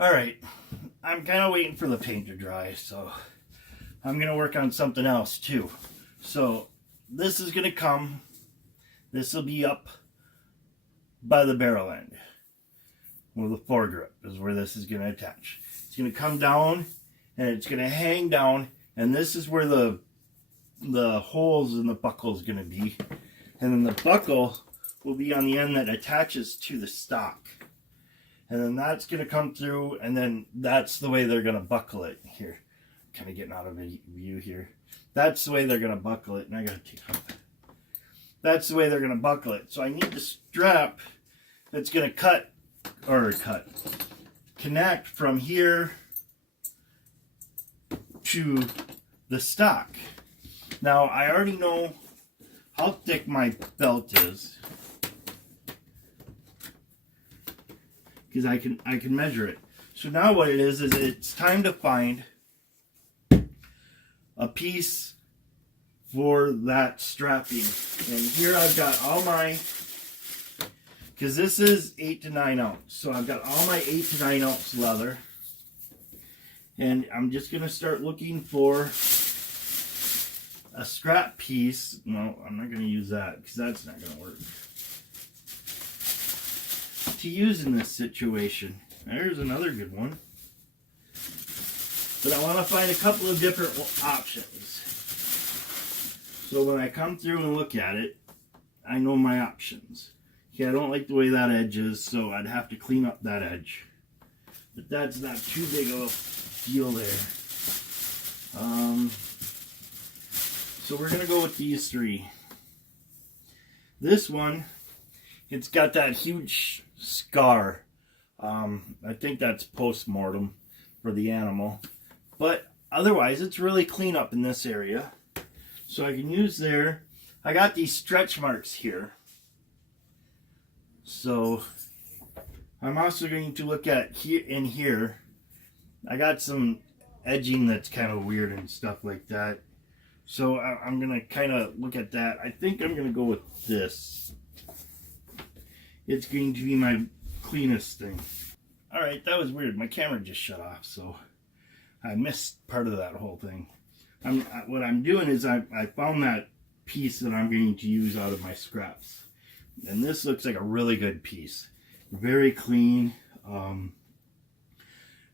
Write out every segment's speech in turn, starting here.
Alright, I'm kind of waiting for the paint to dry, so I'm going to work on something else too. So this is going to come, this will be up by the barrel end, where the foregrip is where this is going to attach. It's going to come down and it's going to hang down, and this is where the holes in the buckle is going to be. And then the buckle will be on the end that attaches to the stock. And then that's going to come through, and then that's the way they're going to buckle it. Here, kind of getting out of view here. That's the way they're going to buckle it. And I got to take off. That's the way they're going to buckle it. So I need the strap that's going to connect from here to the stock. Now, I already know how thick my belt is, because I can measure it. So now what it is it's time to find a piece for that strapping. And here I've got all my, because this is 8 to 9 ounce, so I've got all my 8 to 9 ounce leather, and I'm just going to start looking for a strap piece. No, I'm not going to use that because that's not going to work to use in this situation. There's another good one, but I want to find a couple of different options, so when I come through and look at it, I know my options. Okay, I don't like the way that edge is, so I'd have to clean up that edge, but that's not too big of a deal there. So we're going to go with these three. This one, it's got that huge scar. I think that's post-mortem for the animal. But otherwise, it's really clean up in this area. So I can use there. I got these stretch marks here. So I'm also going to look at here in here. I got some edging that's kind of weird and stuff like that. So I'm going to kind of look at that. I think I'm going to go with this. It's going to be my cleanest thing. Alright, that was weird. My camera just shut off, so I missed part of that whole thing. What I'm doing is I found that piece that I'm going to use out of my scraps. And this looks like a really good piece. Very clean.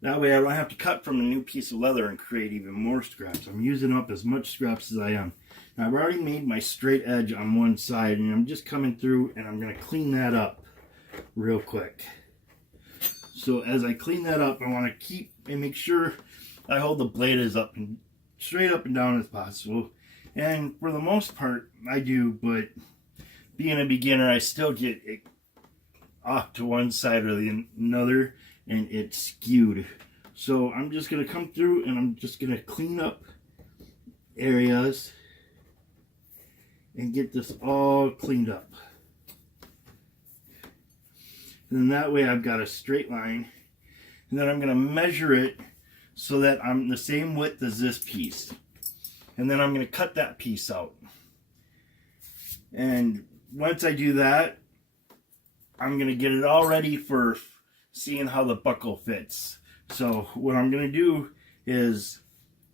That way I don't have to cut from a new piece of leather and create even more scraps. I'm using up as much scraps as I am. Now I've already made my straight edge on one side, and I'm just coming through and I'm going to clean that up real quick. So as I clean that up, I want to keep and make sure I hold the blade as up and straight up and down as possible. And for the most part, I do, but being a beginner, I still get it off to one side or the another, and it's skewed. So I'm just going to come through and I'm just going to clean up areas and get this all cleaned up. And then that way I've got a straight line, and then I'm going to measure it so that I'm the same width as this piece. And then I'm going to cut that piece out. And once I do that, I'm going to get it all ready for seeing how the buckle fits. So what I'm going to do is,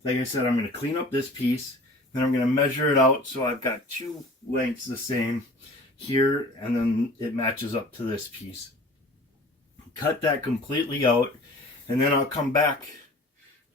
like I said, I'm going to clean up this piece, then I'm going to measure it out so I've got two lengths the same here, and then it matches up to this piece. Cut that completely out, and then I'll come back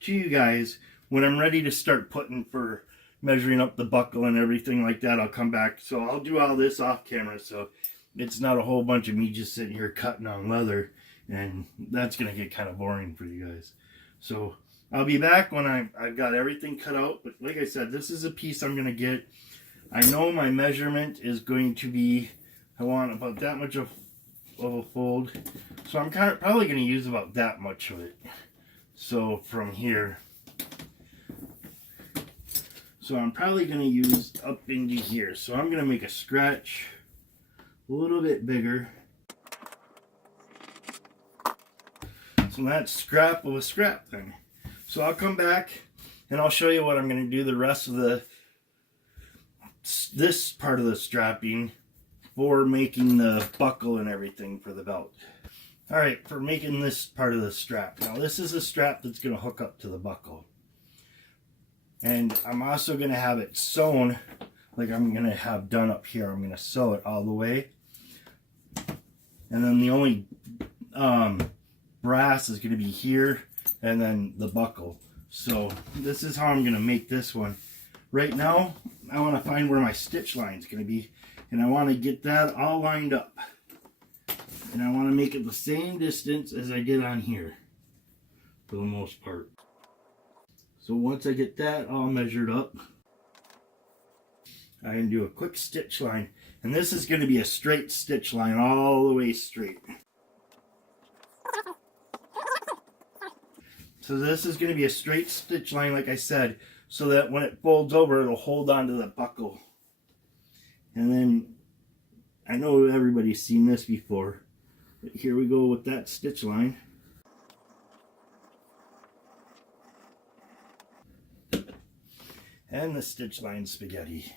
to you guys when I'm ready to start putting for measuring up the buckle and everything like that. I'll come back. So I'll do all this off camera, so it's not a whole bunch of me just sitting here cutting on leather, and that's going to get kind of boring for you guys. So I'll be back when I've got everything cut out. But like I said, this is a piece I'm going to get. I know my measurement is going to be, I want about that much of a fold. So I'm probably going to use about that much of it. So from here. So I'm probably going to use up into here. So I'm going to make a scratch a little bit bigger. So that's scrap of a scrap thing. So I'll come back and I'll show you what I'm going to do the rest of this part of the strapping for making the buckle and everything for the belt. Alright, for making this part of the strap. Now this is a strap that's going to hook up to the buckle. And I'm also going to have it sewn like I'm going to have done up here. I'm going to sew it all the way. And then the only brass is going to be here and then the buckle. So this is how I'm going to make this one. Right now, I want to find where my stitch line is going to be. And I want to get that all lined up. And I want to make it the same distance as I did on here, for the most part. So once I get that all measured up, I can do a quick stitch line. And this is going to be a straight stitch line all the way straight. So this is going to be a straight stitch line, like I said, so that when it folds over, it'll hold onto the buckle. And then, I know everybody's seen this before. But here we go with that stitch line. And the stitch line spaghetti.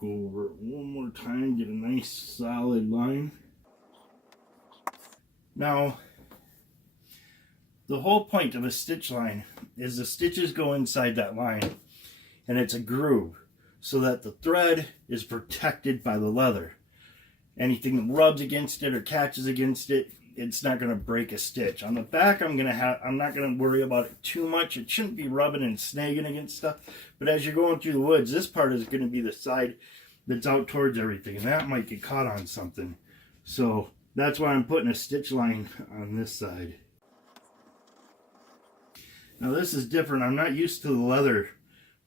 Go over it one more time, get a nice solid line. Now, the whole point of a stitch line is the stitches go inside that line and it's a groove so that the thread is protected by the leather. Anything that rubs against it or catches against it, it's not going to break a stitch. On the back, I'm not going to worry about it too much. It shouldn't be rubbing and snagging against stuff. But as you're going through the woods, this part is going to be the side that's out towards everything, and that might get caught on something. So that's why I'm putting a stitch line on this side. Now this is different. I'm not used to the leather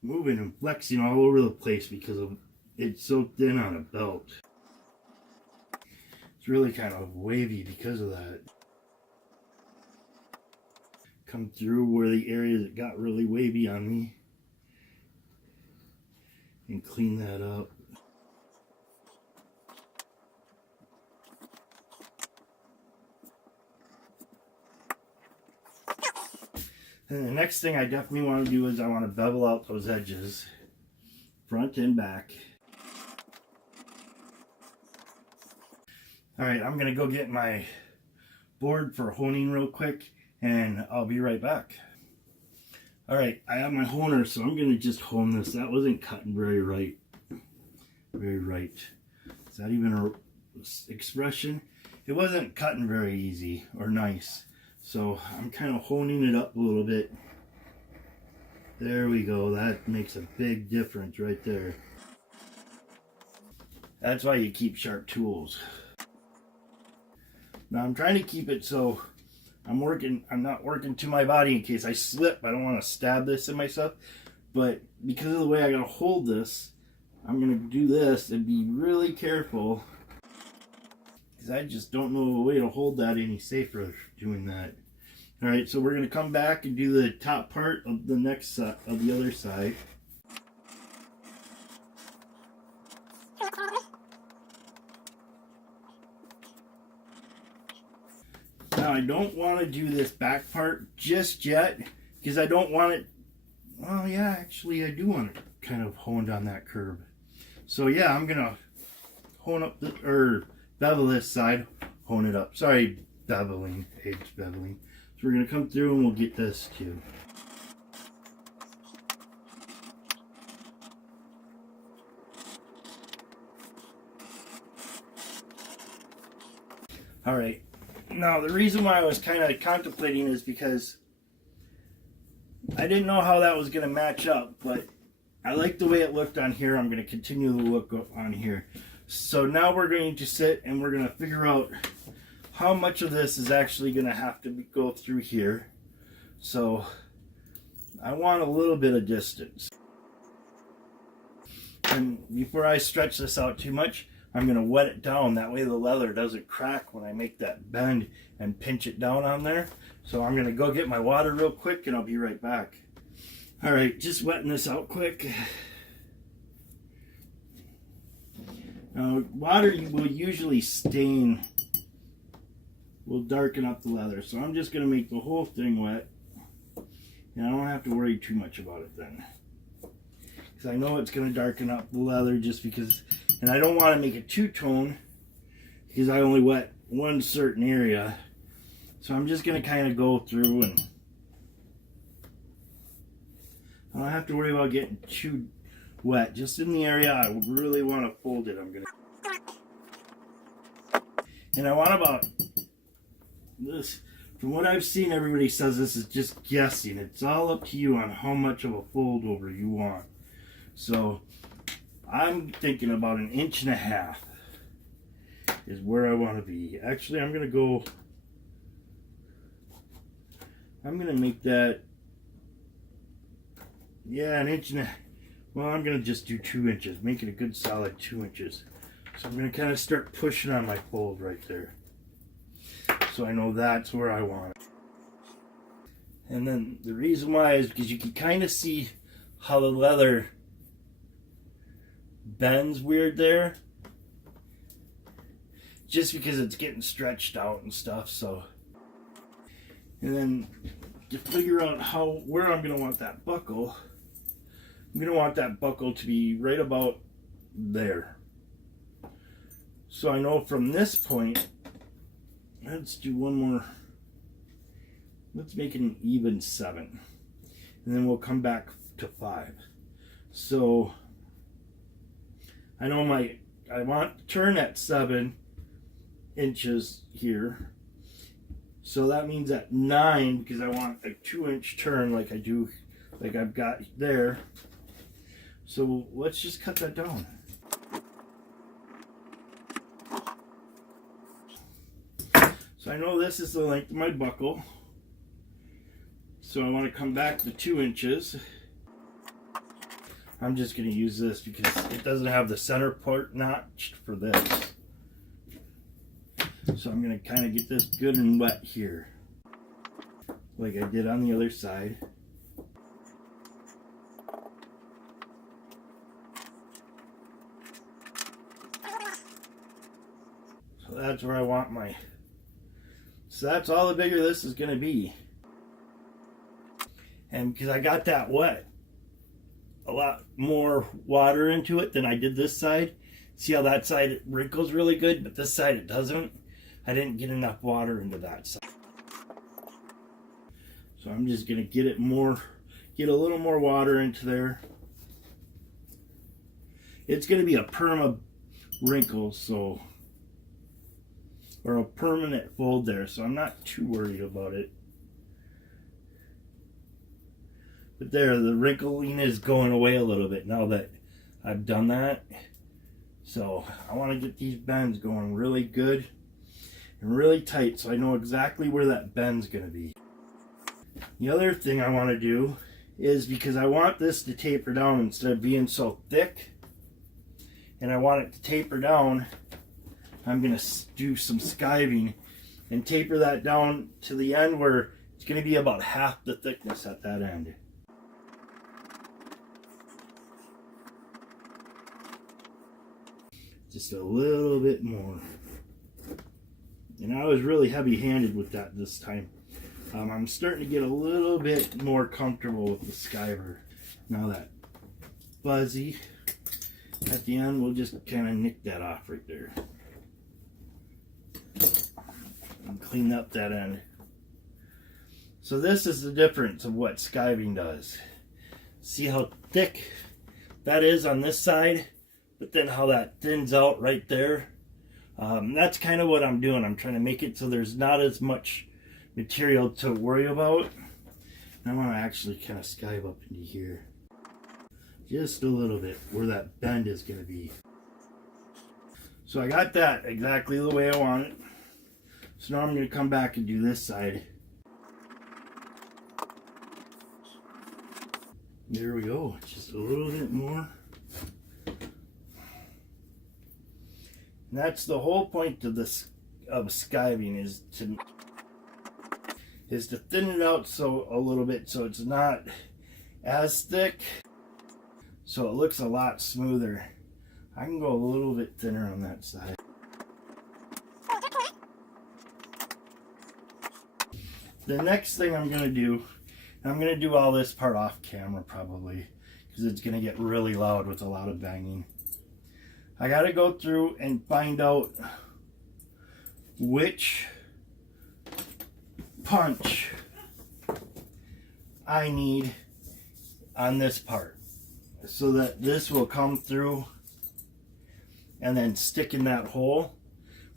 moving and flexing all over the place because of it's so thin on a belt. It's really kind of wavy because of that. Come through where the area that got really wavy on me and clean that up. And the next thing I definitely want to do is I want to bevel out those edges, front and back. Alright, I'm going to go get my board for honing real quick, and I'll be right back. Alright, I have my honer, so I'm going to just hone this. That wasn't cutting very right. Very right. Is that even an expression? It wasn't cutting very easy or nice. So I'm kind of honing it up a little bit. There we go. That makes a big difference right there. That's why you keep sharp tools. Now I'm trying to keep it so I'm not working to my body in case I slip. I don't want to stab this in myself. But because of the way I gotta hold this, I'm gonna do this and be really careful. Because I just don't know a way to hold that any safer doing that. Alright, so we're gonna come back and do the top part of the next of the other side. Now I don't want to do this back part just yet because I don't want it. Well, yeah, actually I do want it kind of honed on that curve. So yeah, I'm gonna hone up bevel this side, hone it up. Sorry, beveling, edge beveling. So we're gonna come through and we'll get this too. All right. Now, the reason why I was kind of contemplating is because I didn't know how that was going to match up, but I like the way it looked on here. I'm going to continue the look on here. So now we're going to sit and we're going to figure out how much of this is actually going to have to go through here. So I want a little bit of distance. And before I stretch this out too much, I'm going to wet it down. That way the leather doesn't crack when I make that bend and pinch it down on there. So I'm going to go get my water real quick and I'll be right back. Alright, just wetting this out quick. Now, water will usually stain, will darken up the leather. So I'm just going to make the whole thing wet. And I don't have to worry too much about it then. Because I know it's going to darken up the leather just because, and I don't want to make it two-tone because I only wet one certain area. So I'm just going to kind of go through, and I don't have to worry about getting too wet. Just in the area I would really want to fold it, I'm going to. And I want about this. From what I've seen, everybody says this is just guessing. It's all up to you on how much of a fold over you want. So I'm thinking about 1.5 inches is where I want to be. Actually, I'm going to make that, yeah, 1.5 inches. Well, I'm going to just do 2 inches. Make it a good solid 2 inches. So I'm going to kind of start pushing on my fold right there. So I know that's where I want it. And then the reason why is because you can kind of see how the leather bends weird there. Just because it's getting stretched out and stuff. So, and then to figure out where I'm going to want that buckle, I'm going to want that buckle to be right about there. So I know from this point, let's do one more. Let's make it an even 7. And then we'll come back to 5. So I know I want to turn at 7 inches here. So that means at 9, because I want a 2-inch turn like I've got there. So let's just cut that down. So I know this is the length of my buckle. So I want to come back to 2 inches. I'm just going to use this because it doesn't have the center part notched for this. So I'm going to kind of get this good and wet here, like I did on the other side. So that's where I want my... So that's all the bigger this is going to be. And because I got that wet, a lot more water into it than I did this side. See how that side it wrinkles really good, but this side it doesn't. I didn't get enough water into that side. So I'm just going to get a little more water into there. It's going to be a perma wrinkle, so, or a permanent fold there, so I'm not too worried about it. But there, the wrinkling is going away a little bit now that I've done that. So I want to get these bends going really good and really tight so I know exactly where that bend's going to be. The other thing I want to do is, because I want this to taper down instead of being so thick, and I want it to taper down, I'm going to do some skiving and taper that down to the end where it's going to be about half the thickness at that end. Just a little bit more. And I was really heavy-handed with that this time. I'm starting to get a little bit more comfortable with the skiver. Now that fuzzy at the end, we'll just kind of nick that off right there. And clean up that end. So this is the difference of what skiving does. See how thick that is on this side? But then how that thins out right there. That's kind of what I'm doing. I'm trying to make it so there's not as much material to worry about. And I want to actually kind of skive up into here. Just a little bit where that bend is going to be. So I got that exactly the way I want it. So now I'm going to come back and do this side. There we go. Just a little bit more. And that's the whole point of this skiving, is to thin it out a little bit so it's not as thick, so it looks a lot smoother. I can go a little bit thinner on that side. The next thing I'm going to do, and I'm going to do all this part off camera probably, because it's going to get really loud with a lot of banging. I got to go through and find out which punch I need on this part, so that this will come through and then stick in that hole.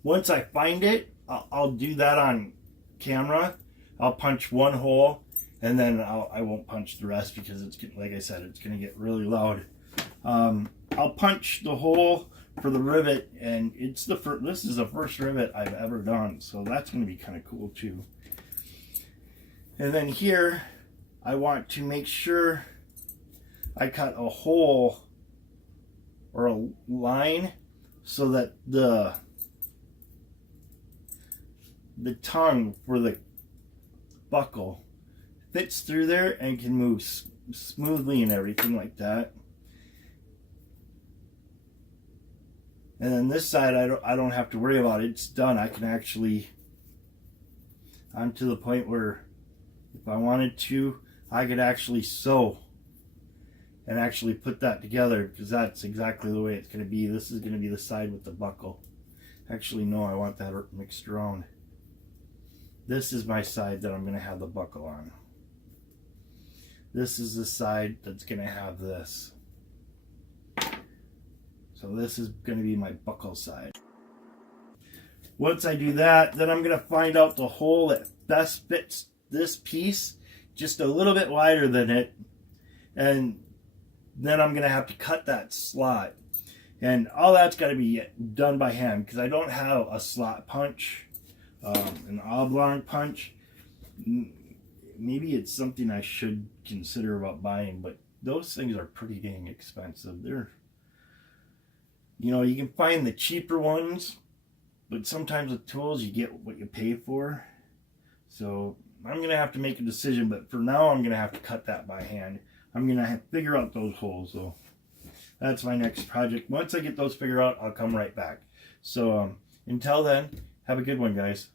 Once I find it, I'll do that on camera. I'll punch one hole, and then I won't punch the rest because it's, like I said, it's going to get really loud. I'll punch the hole for the rivet, and it's this is the first rivet I've ever done, so that's going to be kind of cool too. And then here, I want to make sure I cut a hole or a line so that the tongue for the buckle fits through there and can move smoothly and everything like that. And then this side, I don't have to worry about it. It's done. I can actually, I'm to the point where if I wanted to, I could actually sew and actually put that together, because that's exactly the way it's going to be. This is going to be the side with the buckle. Actually, no, I want that mixed around. This is my side that I'm going to have the buckle on. This is the side that's going to have this. So this is going to be my buckle side. Once I do that, then I'm going to find out the hole that best fits this piece, just a little bit wider than it. And then I'm going to have to cut that slot. And all that's got to be done by hand, because I don't have a slot punch. An oblong punch. Maybe it's something I should consider about buying, but those things are pretty dang expensive. They're, you know, you can find the cheaper ones, but sometimes with tools you get what you pay for. So I'm going to have to make a decision, but for now I'm going to have to cut that by hand. I'm going to have to figure out those holes, so that's my next project. Once I get those figured out, I'll come right back. So until then, have a good one, guys.